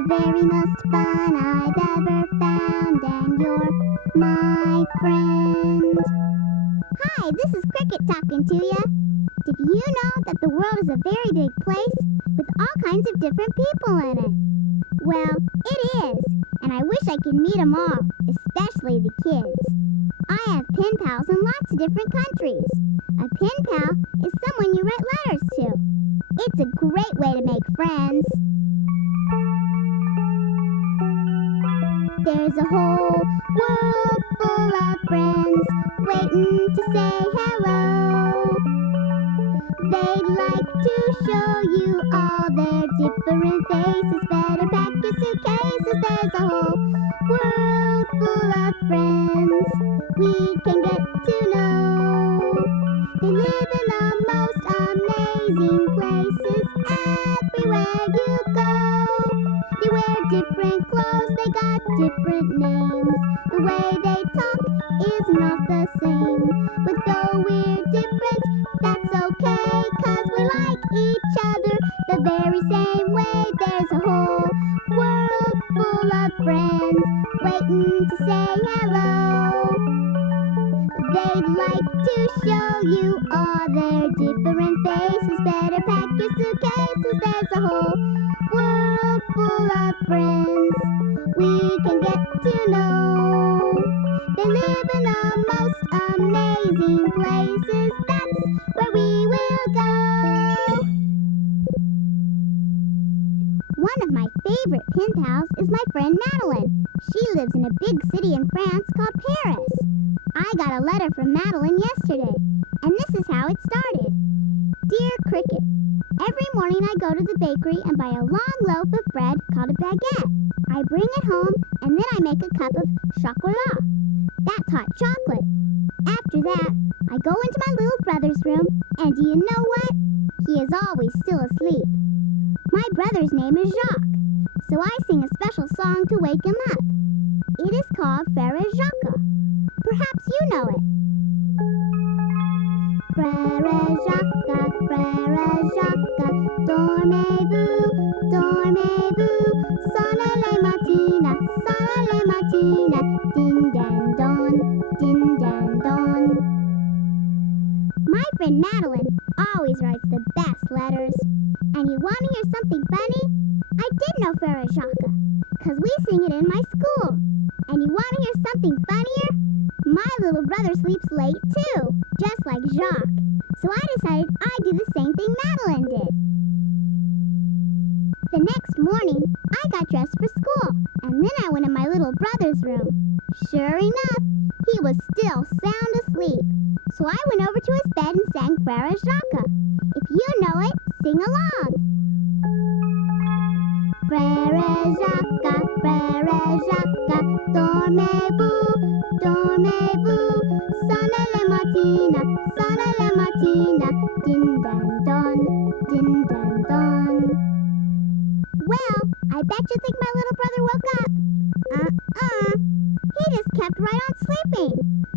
the very most fun I've ever found, and you're my friend. Hi, this is Cricket talking to ya. Did you know that the world is a very big place with all kinds of different people in it? Well, it is, and I wish I could meet them all, especially the kids. I have pen pals in lots of different countries. A pen pal is someone you write letters to. It's a great way to make friends. There's a whole world full of friends waiting to say hello. They'd like to show you all their different faces. Better pack your suitcases. There's a whole world full of friends we can get to know. They live in the most amazing places everywhere you go. They wear different clothes, they got different names. The way they talk is not the same. But though we're different, that's okay, 'cause we like each other the very same way. There's a whole world full of friends waiting to say hello. They'd like to show you all their different faces. Better pack your suitcases. There's a whole world full of friends we can get to know. They live in the most amazing places. That's where we will go. One of my favorite pen pals is my friend Madeline. She lives in a big city in France called Paris. I got a letter from Madeline yesterday, and this is how it started. Dear Cricket, every morning I go to the bakery and buy a long loaf of bread called a baguette. I bring it home, and then I make a cup of chocolat. That's hot chocolate. After that, I go into my little brother's room, and do you know what? He is always still asleep. My brother's name is Jacques, so I sing a special song to wake him up. It is called Frère Jacques. Perhaps you know it. Frère Jacques, dormez-vous, dormez-vous, sonne les matines, din dan don. My friend Madeline always writes the best letters. And you want to hear something funny? I did know Frère Jacques, 'cause we sing it in my school. And you want to hear something funnier? My little brother sleeps late too, just like Jacques. So I decided I'd do the same thing Madeline did. The next morning, I got dressed for school, and then I went in my little brother's room. Sure enough, he was still sound asleep. So I went over to his bed and sang Frère Jacques. If you know it, sing along. Frère Jacques, dormez-vous, dormez-vous, sonne les matines, din dan don. Well, I bet you think my little brother woke up. He just kept right on sleeping.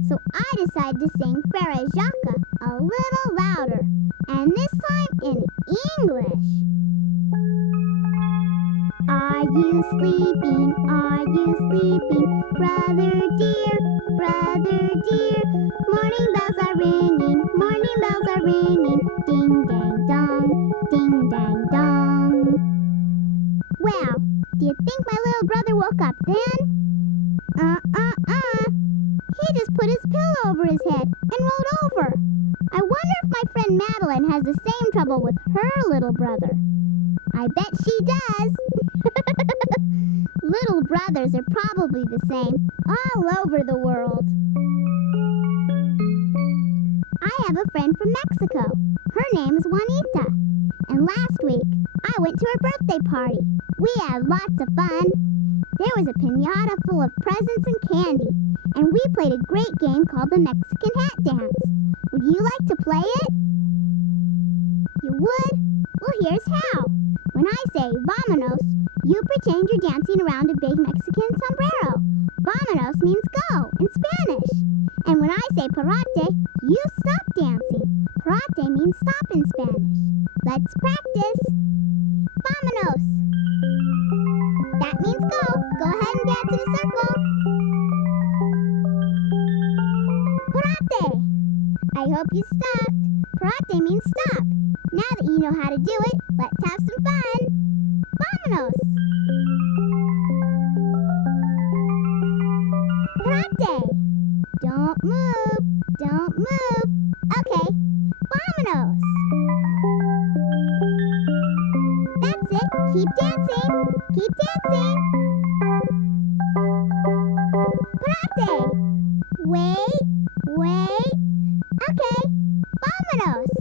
So I decided to sing Frère Jacques a little louder, and this time in English. Are you sleeping? Are you sleeping? Brother dear, morning bells are ringing, ding dang dong. Well, do you think my little brother woke up then? He just put his pillow over his head and rolled over. I wonder if my friend Madeline has the same trouble with her little brother. I bet she does. Little brothers are probably the same all over the world. I have a friend from Mexico. Her name is Juanita. And last week, I went to her birthday party. We had lots of fun. There was a piñata full of presents and candy. And we played a great game called the Mexican Hat Dance. Would you like to play it? You would? Well, here's how. When I say vámonos, you pretend you're dancing around a big Mexican sombrero. Vámonos means go in Spanish. And when I say parate, you stop dancing. Parate means stop in Spanish. Let's practice. Vámonos. That means go. Go ahead and dance in a circle. Parate. I hope you stopped. Parate means stop. Now that you know how to do it, let's have some fun. Vámonos. Parate. Don't move. Don't move. Okay. Vámonos. That's it. Keep dancing. Keep dancing. Parate. Wait. Wait. Okay. Vámonos.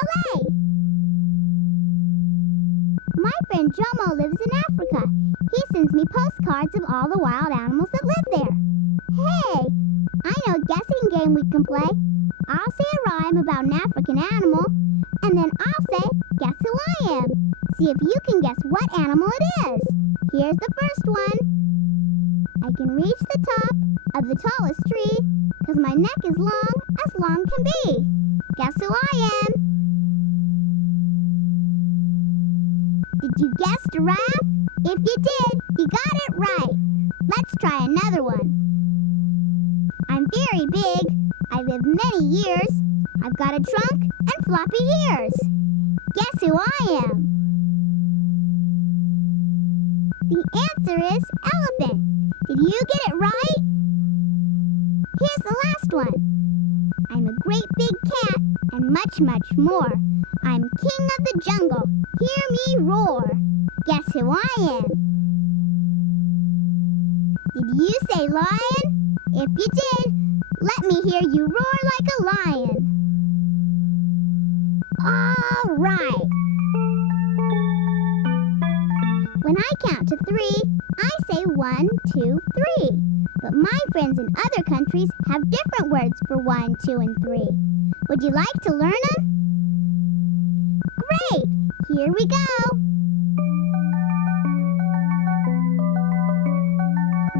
Olé! My friend Jomo lives in Africa. He sends me postcards of all the wild animals that live there. Hey, I know a guessing game we can play. I'll say a rhyme about an African animal, and then I'll say, guess who I am. See if you can guess what animal it is. Here's the first one. I can reach the top of the tallest tree, 'cause my neck is long can be. Guess who I am? Did you guess giraffe? If you did, you got it right. Let's try another one. I'm very big. I live many years. I've got a trunk and floppy ears. Guess who I am? The answer is elephant. Did you get it right? Here's the last one. I'm a great big cat and much, much more. I'm king of the jungle. Hear me roar. Guess who I am? Did you say lion? If you did, let me hear you roar like a lion. All right. When I count to 3, I say 1, 2, 3. But my friends in other countries have different words for 1, 2, and 3. Would you like to learn them? Great! Here we go!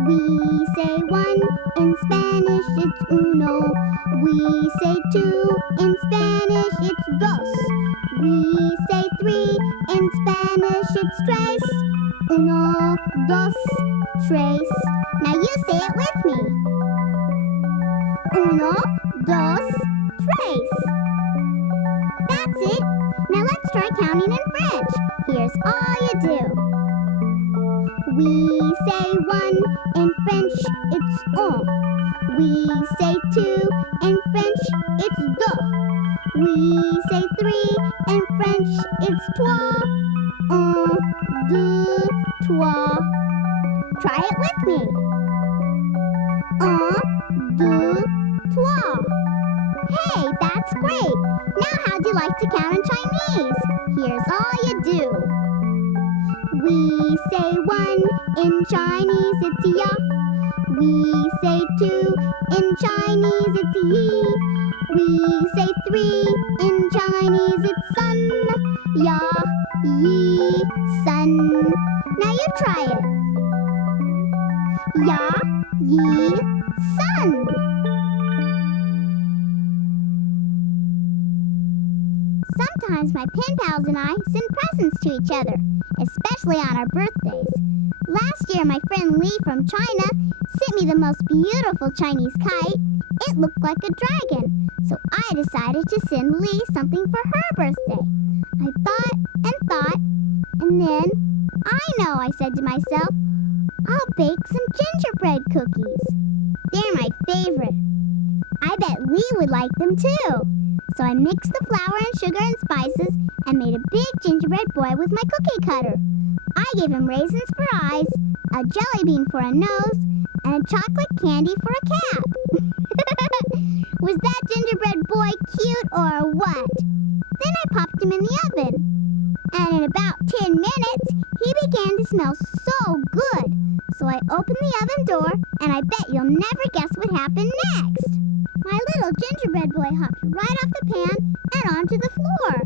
We say 1 in Spanish, it's uno. We say 2 in Spanish, it's dos. We say 3 in Spanish, it's tres. Uno, dos, tres. Now you say it with me. Uno, dos, tres. That's it. Now let's try counting in French. Here's all you do. We say 1 in French, it's un. We say 2 in French, it's deux. We say 3 in French, it's trois. Un, deux, trois. Try it with me. Un, deux, trois. Hey, that's great. Now how'd you like to count in Chinese? Here's all you do. We say 1 in Chinese, it's ya. We say 2 in Chinese, it's yi. We say 3 in Chinese, it's sun. Ya, yi, sun. Now you try it. Ya, yi, sun. Sometimes my pen pals and I send presents to each other, especially on our birthdays. Last year, my friend Lee from China sent me the most beautiful Chinese kite. It looked like a dragon, so I decided to send Lee something for her birthday. I thought, and then, I know, I said to myself, I'll bake some gingerbread cookies. They're my favorite. I bet Lee would like them too. So I mixed the flour and sugar and spices and made a big gingerbread boy with my cookie cutter. I gave him raisins for eyes, a jelly bean for a nose, and a chocolate candy for a cap. Was that gingerbread boy cute or what? Then I popped him in the oven. And in about 10 minutes, he began to smell so good. So I opened the oven door, and I bet you'll never guess what happened next. My little gingerbread boy hopped right off the pan and onto the floor.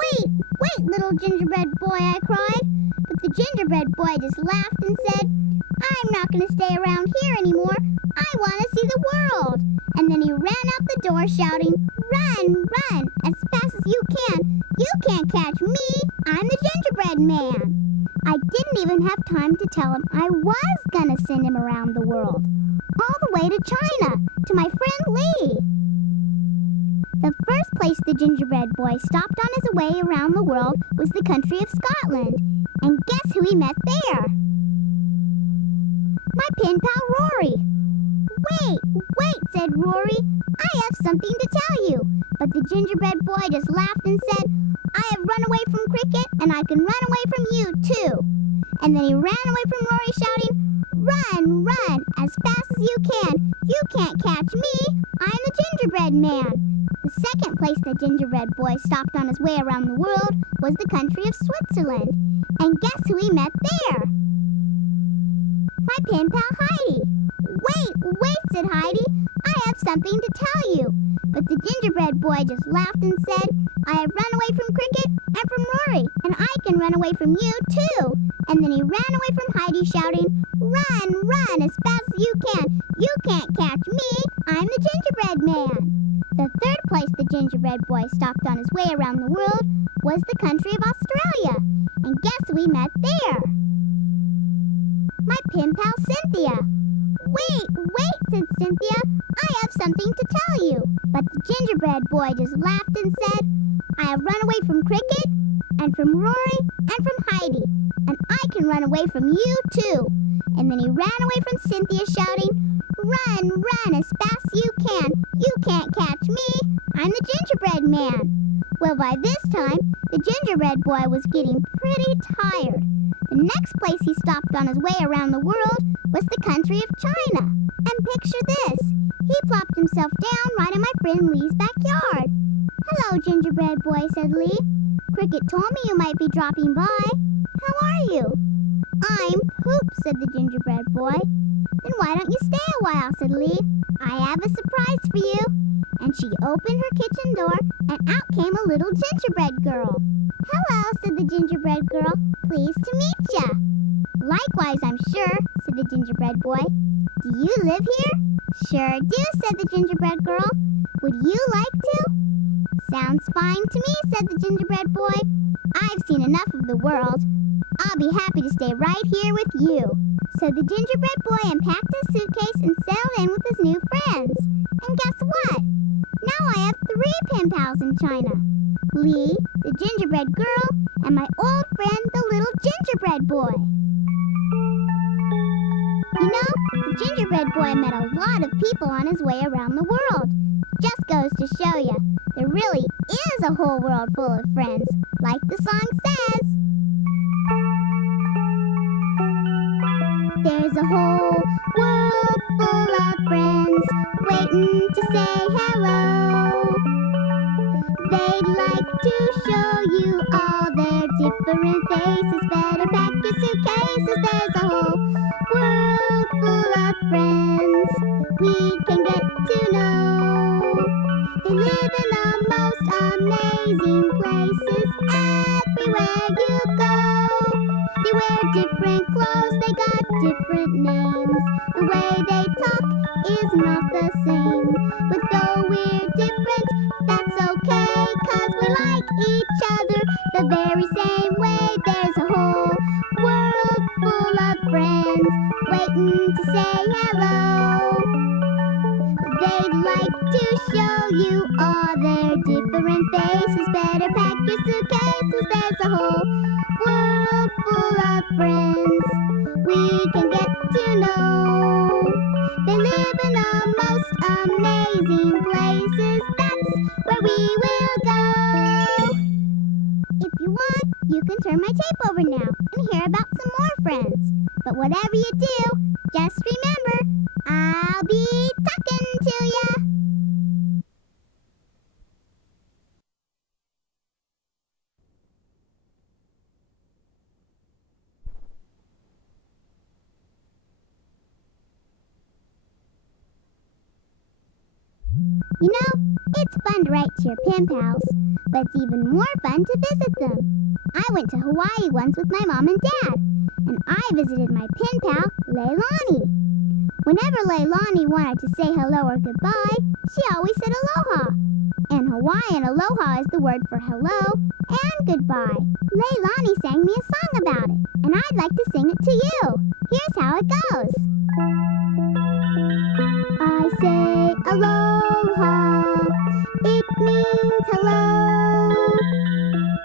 Wait, little gingerbread boy, I cried. But the gingerbread boy just laughed and said, I'm not going to stay around here anymore. I want to see the world. And then he ran out the door shouting, run, as fast as you can. You can't catch me. I'm the gingerbread man. I didn't even have time to tell him I was going to send him around the world. All the way to China, to my friend Lee. The first place the gingerbread boy stopped on his way around the world was the country of Scotland. And guess who he met there? My pen pal Rory. Wait, said Rory. I have something to tell you. But the gingerbread boy just laughed and said, I have run away from cricket and I can run away from you too. And then he ran away from Rory shouting, run, as fast as you can. You can't catch me. I'm the gingerbread man. The second place the gingerbread boy stopped on his way around the world was the country of Switzerland. And guess who he met there? My pen pal Heidi. Wait, said Heidi. I have something to tell you. But the gingerbread boy just laughed and said, I have run away from cricket and from Rory, and I can run away from you too. And then he ran away from Heidi shouting, run, as fast as you can. You can't catch me. I'm the gingerbread man. The third place the gingerbread boy stopped on his way around the world was the country of Australia. And guess who we met there? My pen pal Cynthia. Wait, said Cynthia. I have something to tell you. But the gingerbread boy just laughed and said, I have run away from cricket, and from Rory, and from Heidi, and I can run away from you too. And then he ran away from Cynthia shouting, run, as fast as you can. You can't catch me. I'm the gingerbread man. Well, by this time, the gingerbread boy was getting pretty tired. The next place he stopped on his way around the world was the country of China. And picture this. He plopped himself down right in my friend Lee's backyard. Hello, gingerbread boy, said Lee. Cricket told me you might be dropping by. How are you? I'm Poop, said the gingerbread boy. Then why don't you stay a while, said Lee. I have a surprise for you. And she opened her kitchen door, and out came a little gingerbread girl. Hello, said the gingerbread girl. Pleased to meet ya. Likewise, I'm sure, said the gingerbread boy. Do you live here? Sure do, said the gingerbread girl. Would you like to? Sounds fine to me, said the gingerbread boy. I've seen enough of the world. I'll be happy to stay right here with you. So the gingerbread boy unpacked his suitcase and sailed in with his new friends. And guess what? Now I have 3 pen pals in China. Lee, the gingerbread girl, and my old friend, the little gingerbread boy. You know, the gingerbread boy met a lot of people on his way around the world. Just goes to show you, there really is a whole world full of friends, like the song says. There's a whole world full of friends waiting to say hello. They'd like to show you all their different faces. Better pack your suitcases, there's a whole world full of friends we can get to know. They live in the most amazing places everywhere you go. They wear different clothes, they got different names. The way they talk is not the same. But though we're different, that's okay, 'cause we like each other the very same way. There's a whole world full of friends waiting to say hello. They'd like to show you all their different faces. Better pack your suitcases, there's a whole world full of friends we can get to know. They live in the most amazing places, that's where we will go. If you want, you can turn my tape over now and hear about some more friends. But whatever you do, just remember, I'll be talking to ya. You know, it's fun to write to your pen pals, but it's even more fun to visit them. I went to Hawaii once with my mom and dad, and I visited my pen pal, Leilani. Whenever Leilani wanted to say hello or goodbye, she always said aloha. In Hawaiian, aloha is the word for hello and goodbye. Leilani sang me a song about it, and I'd like to sing it to you. Here's how it goes. I say aloha, it means hello.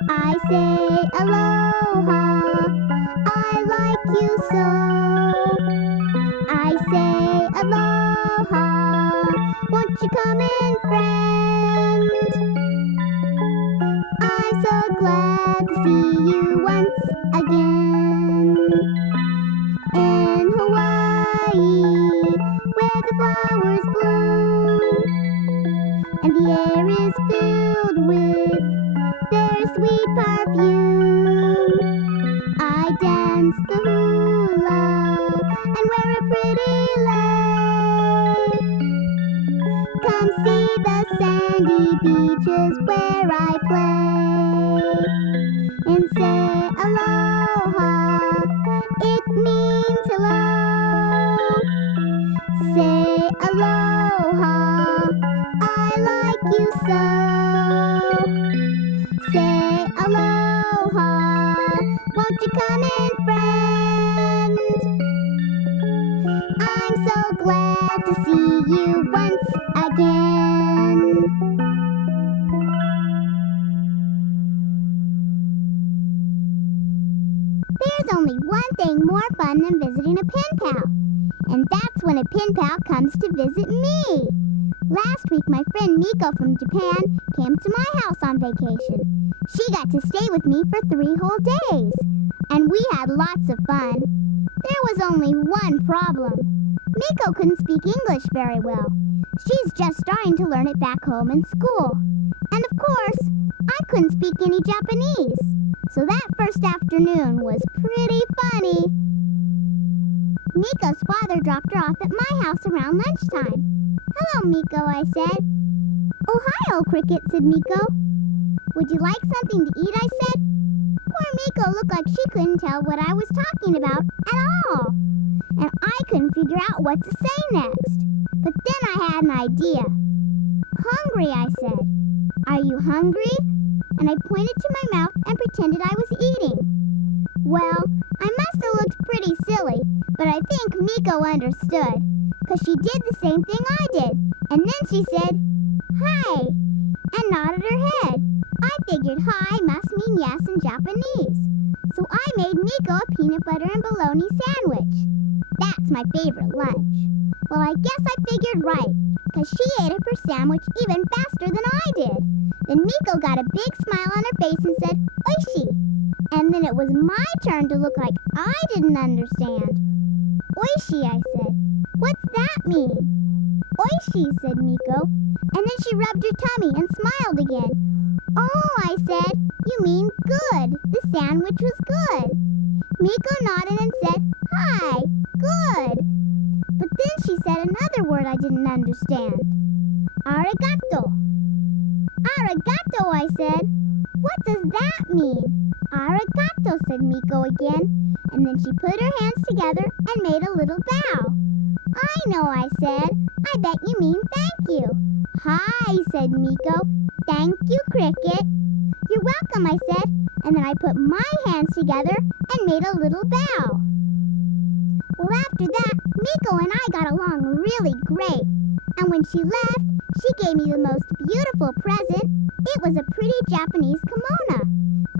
I say aloha, I like you so. I say aloha, won't you come in, friend? I'm so glad to see you once again. In Hawaii, where the flowers bloom, and the air is filled with their sweet perfume. I dance the hula and wear a pretty lei. Come see the sandy beaches where I play. And say aloha, it means hello. Say aloha, I like you so. Say aloha, won't you come in, friend? I'm so glad to see you once again. There's only one thing more fun than visiting a pen pal, and that's when a pen pal comes to visit me. Last week, my friend Miko from Japan came to my house on vacation. She got to stay with me for 3 whole days, and we had lots of fun. There was only one problem. Miko couldn't speak English very well. She's just starting to learn it back home in school. And of course, I couldn't speak any Japanese. So that first afternoon was pretty funny. Miko's father dropped her off at my house around lunchtime. Hello, Miko, I said. Ohio, Cricket, said Miko. Would you like something to eat, I said. Poor Miko looked like she couldn't tell what I was talking about at all. And I couldn't figure out what to say next. But then I had an idea. Hungry, I said. Are you hungry? And I pointed to my mouth and pretended I was eating. Well, I must have looked pretty silly, but I think Miko understood, because she did the same thing I did. And then she said, hi, and nodded her head. I figured hi must mean yes in Japanese. So I made Miko a peanut butter and bologna sandwich. That's my favorite lunch. Well, I guess I figured right, because she ate up her sandwich even faster than I did. Then Miko got a big smile on her face and said, Oishi. And then it was my turn to look like I didn't understand. Oishi, I said. What's that mean? Oishi, said Miko. And then she rubbed her tummy and smiled again. Oh, I said, you mean good. The sandwich was good. Miko nodded and said, hi, good. But then she said another word I didn't understand. Arigato. Arigato, I said. What does that mean? Arigato, said Miko again, and then she put her hands together and made a little bow. I know, I said. I bet you mean thank you. Hi, said Miko. Thank you, Cricket. You're welcome, I said, and then I put my hands together and made a little bow. Well, after that, Miko and I got along really great, and when she left, she gave me the most beautiful present. It was a pretty Japanese kimono,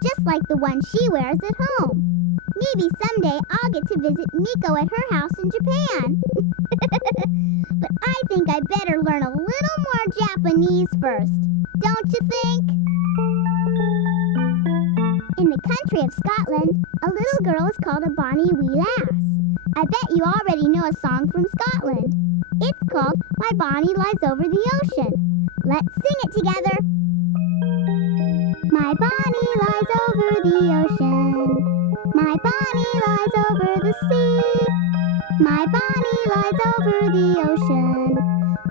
just like the one she wears at home. Maybe someday I'll get to visit Miko at her house in Japan. But I think I better learn a little more Japanese first, don't you think? In the country of Scotland, a little girl is called a bonny wee lass. I bet you already know a song from Scotland. It's called My Bonnie Lies Over the Ocean. Let's sing it together. My bonnie lies over the ocean. My bonnie lies over the sea. My bonnie lies over the ocean.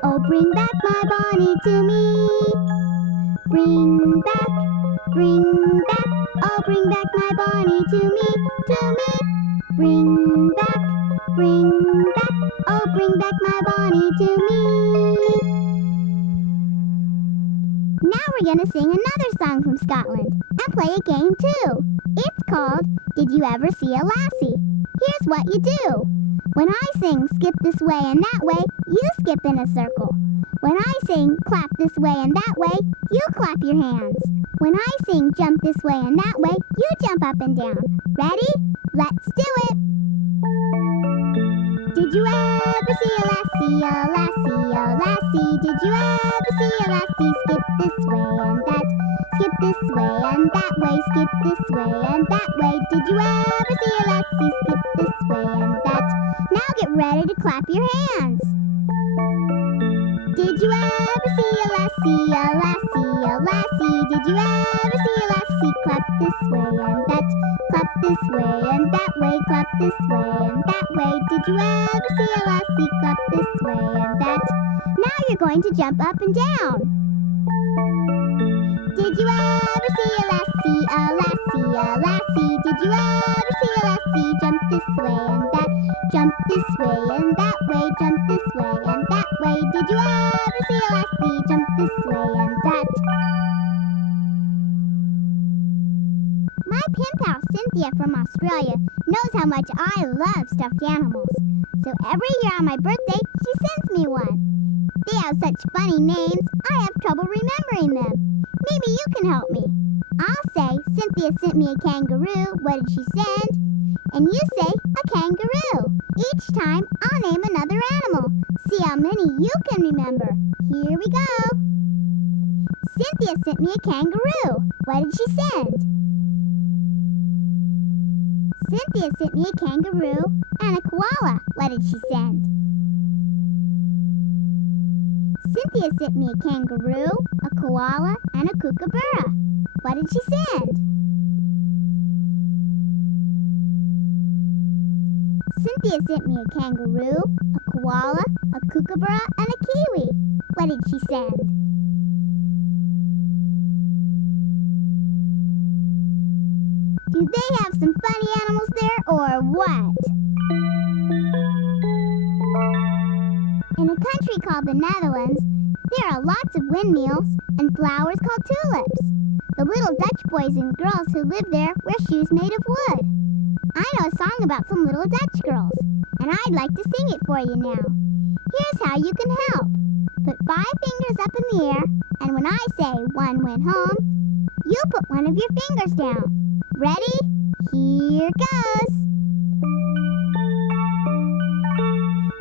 Oh, bring back my bonnie to me. Bring back, oh bring back my Bonnie to me. Bring back, oh bring back my Bonnie to me. Now we're gonna sing another song from Scotland and play a game too. It's called Did You Ever See a Lassie? Here's what you do. When I sing skip this way and that way, you skip in a circle. When I sing clap this way and that way, you clap your hands. When I sing jump this way and that way, you jump up and down. Ready? Let's do it! Did you ever see a lassie, a lassie, a lassie? Did you ever see a lassie skip this way and that? Skip this way and that way, skip this way and that way. Did you ever see a lassie skip this way and that? Now get ready to clap your hands. Did you ever see a lassie, a lassie, a lassie? Did you ever see a lassie clap this way and that? Clap this way and that way, clap this way and that way. Did you ever see a lassie clap this way and that? Now you're going to jump up and down. Did you ever see a lassie, a lassie, a lassie? Did you ever see a lassie jump this way and that? Jump this way and that way, jump this way and that way. Did you ever see a lassie jump this way and that? My pen pal Cynthia from Australia knows how much I love stuffed animals. So every year on my birthday, she sends me one. They have such funny names, I have trouble remembering them. Maybe you can help me. I'll say, Cynthia sent me a kangaroo, what did she send? And you say, a kangaroo. Each time, I'll name another animal. See how many you can remember. Here we go. Cynthia sent me a kangaroo. What did she send? Cynthia sent me a kangaroo and a koala. What did she send? Cynthia sent me a kangaroo, a koala, and a kookaburra. What did she send? Cynthia sent me a kangaroo, a koala, a kookaburra, and a kiwi. What did she send? Do they have some funny animals there, or what? In a country called the Netherlands, there are lots of windmills and flowers called tulips. The little Dutch boys and girls who live there wear shoes made of wood. I know a song about some little Dutch girls, and I'd like to sing it for you now. Here's how you can help. Put 5 fingers up in the air, and when I say one went home, you put one of your fingers down. Ready? Here goes.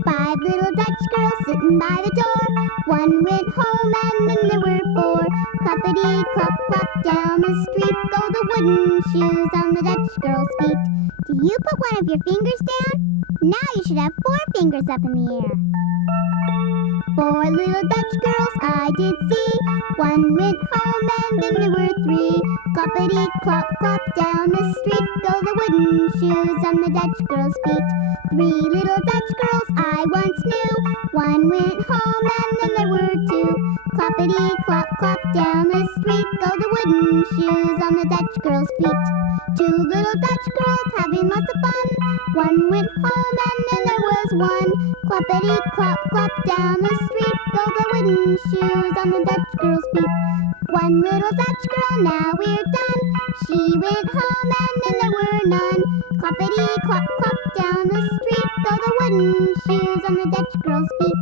5 little Dutch girls sitting by the door. One went home and then there were 4. Cloppity clop clop down the street go the wooden shoes on the Dutch girls' feet. Do you put one of your fingers down? Now you should have 4 fingers up in the air. 4 little Dutch girls I did see. One went home and then there were 3. Cloppity clop clop down the street go the wooden shoes on the Dutch girls' feet. 3 little Dutch girls I once knew. One went home and then there were 2. Cloppity clop clop down the street go the wooden shoes on the Dutch girls' feet. 2 little Dutch girls having lots of fun. One went home and then there was 1. Cloppity clop clop down the street go the wooden shoes on the Dutch girls' feet. 1 little Dutch girl, now we're done. She went home and then there were none. Cloppity clop clop down the street go the wooden shoes on the Dutch girls' feet.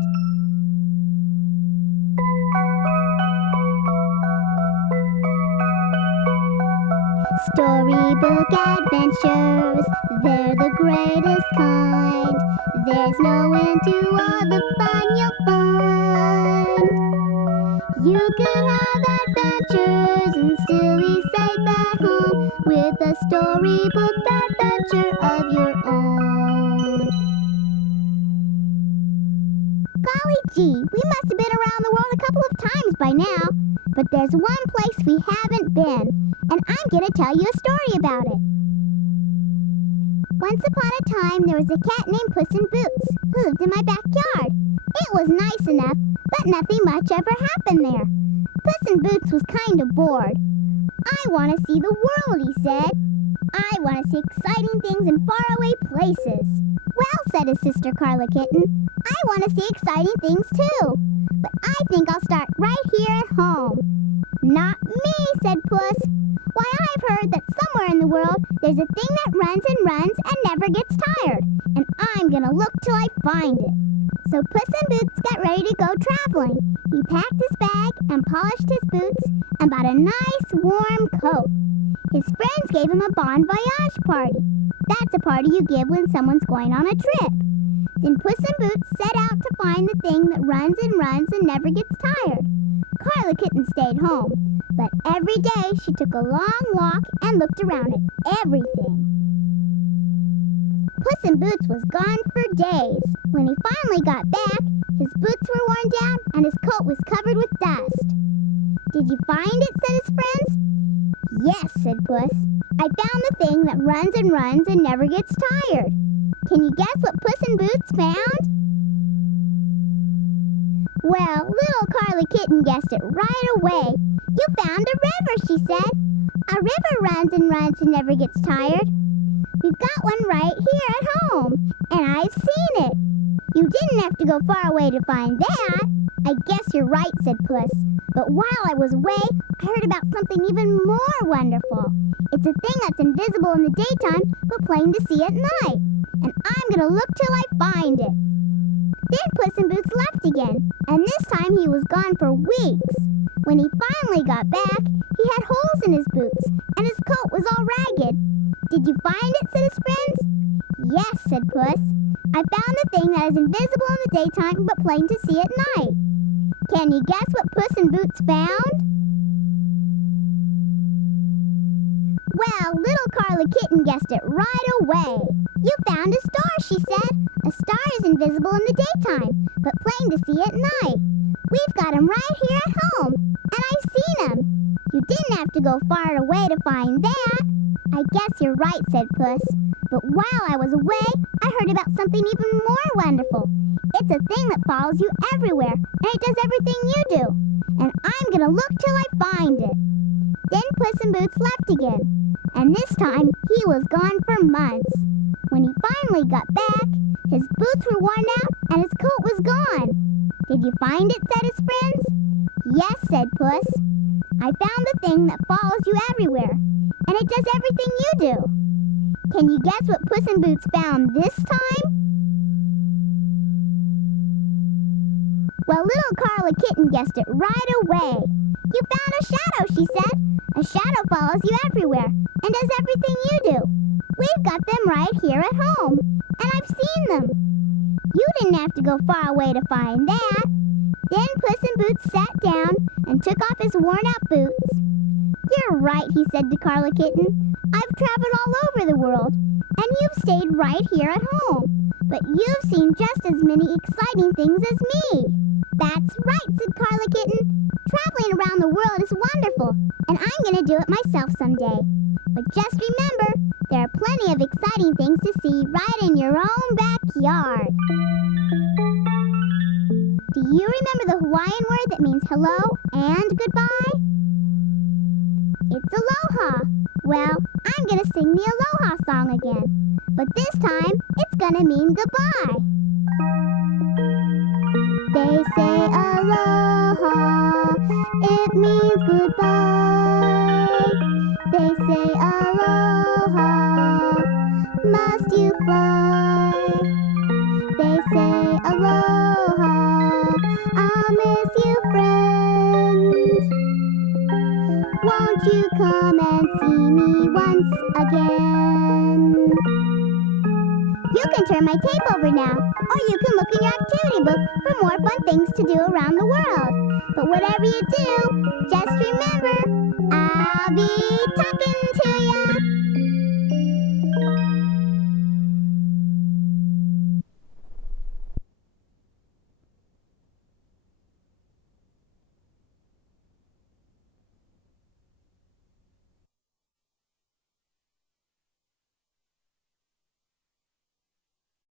Storybook adventures, they're the greatest kind. There's no end to all the fun you'll find. You can have adventures and still be safe at home with a storybook adventure of your own. Golly gee, we must have been around the world a couple of times by now. But there's one place we haven't been, and I'm going to tell you a story about it. Once upon a time, there was a cat named Puss and Boots who lived in my backyard. It was nice enough, but nothing much ever happened there. Puss and Boots was kind of bored. "I want to see the world," he said. "I want to see exciting things in faraway places." "Well," said his sister Carla Kitten, "I want to see exciting things too. But I think I'll start right here at home." "Not me," said Puss. "Why, I've heard that somewhere in the world there's a thing that runs and never gets tired, and I'm gonna look till I find it." So Puss in Boots got ready to go traveling. He packed his bag and polished his boots and bought a nice warm coat. His friends gave him a bon voyage party. That's a party you give when someone's going on a trip. Then Puss in Boots set out to find the thing that runs and never gets tired. Carla Kitten stayed home, but every day she took a long walk and looked around at everything. Puss in Boots was gone for days. When he finally got back, his boots were worn down and his coat was covered with dust. "Did you find it?" said his friends. "Yes," said Puss. "I found the thing that runs and never gets tired." Can you guess what Puss in Boots found? Well, little Carla Kitten guessed it right away. "You found a river," she said. "A river runs and never gets tired. We've got one right here at home, and I've seen it. You didn't have to go far away to find that." "I guess you're right," said Puss. "But while I was away, I heard about something even more wonderful. It's a thing that's invisible in the daytime, but plain to see at night. And I'm gonna look till I find it." Then Puss in Boots left again, and this time he was gone for weeks. When he finally got back, he had holes in his boots, and his coat was all ragged. "Did you find it?" said his friends. "Yes," said Puss. "I found the thing that is invisible in the daytime, but plain to see at night." Can you guess what Puss in Boots found? Well, little Carla Kitten guessed it right away. "You found a star," she said. "A star is invisible in the daytime, but plain to see at night. We've got 'em right here at home, and I've seen 'em. You didn't have to go far away to find that." "I guess you're right," said Puss. "But while I was away, I heard about something even more wonderful. It's a thing that follows you everywhere, and it does everything you do. And I'm gonna look till I find it." Then Puss in Boots left again, and this time he was gone for months. When he finally got back, his boots were worn out and his coat was gone. "Did you find it?" said his friends. "Yes," said Puss. "I found the thing that follows you everywhere, and it does everything you do." Can you guess what Puss in Boots found this time? Well, little Carla Kitten guessed it right away. "You found a shadow," she said. "A shadow follows you everywhere and does everything you do. We've got them right here at home, and I've seen them. You didn't have to go far away to find that." Then Puss in Boots sat down and took off his worn-out boots. "You're right," he said to Carla Kitten. "I've traveled all over the world, and you've stayed right here at home. But you've seen just as many exciting things as me." "That's right," said Carla Kitten. "Traveling around the world is wonderful, and I'm going to do it myself someday. But just remember, there are plenty of exciting things to see right in your own backyard." Do you remember the Hawaiian word that means hello and goodbye? It's aloha. Well, I'm going to sing the aloha song again, but this time it's going to mean goodbye. They say aloha, it means goodbye. They say aloha, must you fly? They say aloha, I'll miss you, friend. Won't you come and see me once again? You can turn my tape over now, or you can look in your activity book for more fun things to do around the world. But whatever you do, just remember, I'll be talking.